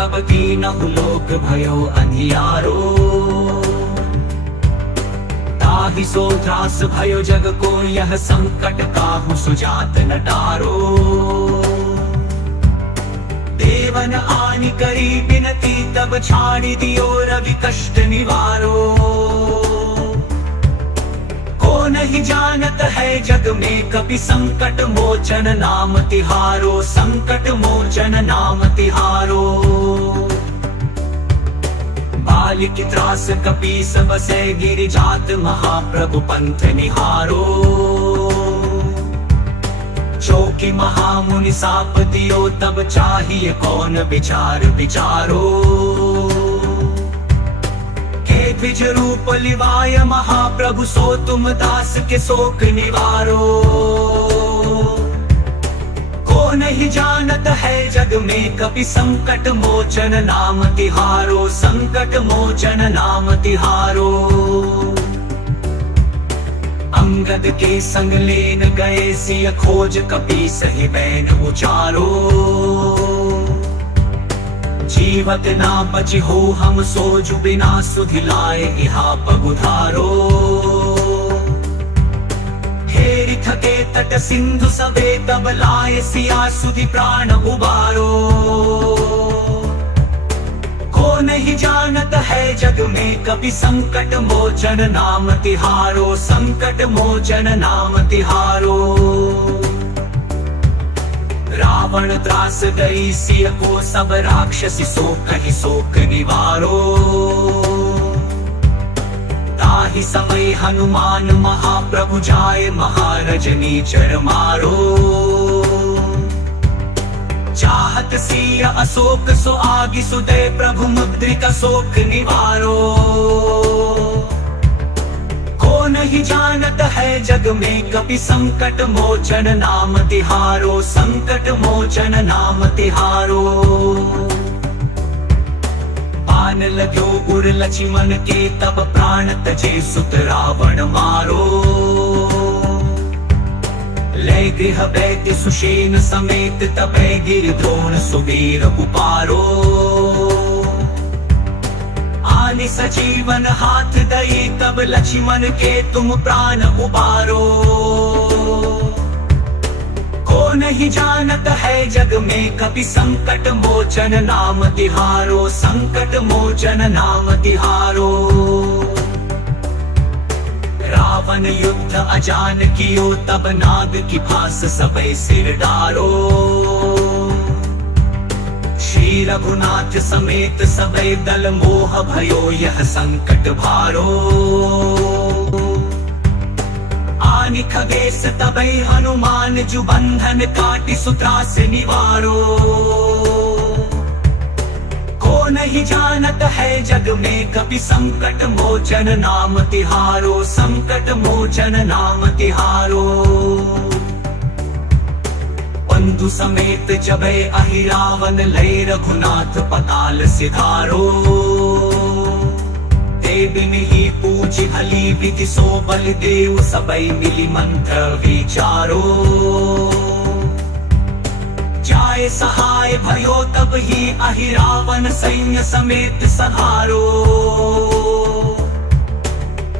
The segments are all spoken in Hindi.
तब दीनहु लोक भयो अंधियारो। ताहि सो त्रास भयो जग को यह संकट काहू सुजात न टारो। देवन आनि करी बिनती तब छाड़ी दियो रवि कष्ट निवारो। को नहीं जानत है जग में कपि संकट मोचन नाम तिहारो। संकट मोचन नाम तिहारो। बालिक त्रास कपि सब से गिर जात महाप्रभु पंथ निहारो। चौकी महामुनि साप दियो तब चाहिए कौन विचार विचारो। के द्विज रूप लिवाय महाप्रभु सो तुम दास के शोक निवारो। को नहीं जानत है जग में कपि संकट मोचन नाम तिहारो। संकट मोचन नाम तिहारो। अंगद के संग लेन गए सिय खोज कपि सही बैन उचारो। जीवत ना बचि हो हम सोजु बिना सुधिलाए इहा पगुधारो। हेरि थके तट सिंधु सबे तब लाए सिया सुधि प्राण उबारो। को नहीं जानत है जग में कपि संकट मोचन नाम तिहारो। संकट मोचन नाम तिहारो। रावण त्रास गई सिय को सब राक्षसी सो कहि शोक निवारो। ताहि समय हनुमान महाप्रभु जाए महारजनी चर मारो। चाहत सिय अशोक सो आगि सुदय प्रभु मुद्रिका शोक निवारो। को नहीं जानत है जग में कपि संकट मोचन नाम तिहारो। संकट मोचन नाम तिहारो। बान लग्यो उर लक्ष्मण के तब प्राण तजे सुत रावण मारो। लय गृह वैद्य सुषेण समेत तबै गिर द्रोण सुवीर उपारो। आनि सजीवन हाथ दई तब लक्ष्मण के तुम प्राण उबारो। को नहीं जानत है जग में कपि संकट मोचन नाम तिहारो। संकट मोचन नाम तिहारो। रावण युद्ध अजान कियो तब नाग की फांस सबे सिर डारो। श्री रघुनाथ समेत सबे दल मोह भयो यह संकट भारो। आनि खगेश तबै हनुमान जु बंधन काटि सुत्रास निवारो। को नहीं जानत है जग में कपि संकट मोचन नाम तिहारो। संकट मोचन नाम तिहारो। बंधु समेत जबै अहिरावन लय रघुनाथ पताल सिधारो। ते बिन ही पूछि भली विधि सो बल देव सबै मिली मंत्र विचारो। जाय सहाय भयो तब ही अहिरावन सैन्य समेत सहारो।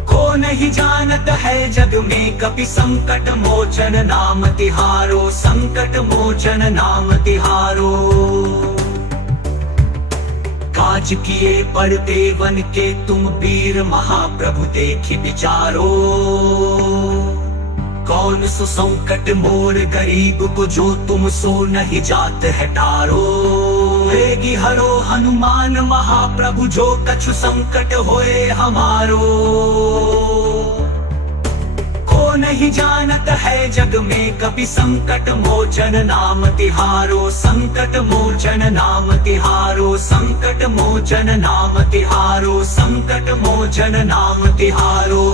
को नहीं जानत है जग में कपि संकट मोचन नाम तिहारो। संकट मोचन नाम तिहारो। काज किए पर देवन के तुम वीर महाप्रभु देखि विचारो। कौन सो संकट मोर गरीब को जो तुम सो नहीं जात है टारो। वेगी हरो हनुमान महाप्रभु जो कछु संकट होए हमारो। को नहीं जानत है जग में कपि संकट मोचन नाम तिहारो। संकट मोचन नाम तिहारो। संकट मोचन नाम तिहारो। संकट मोचन नाम तिहारो।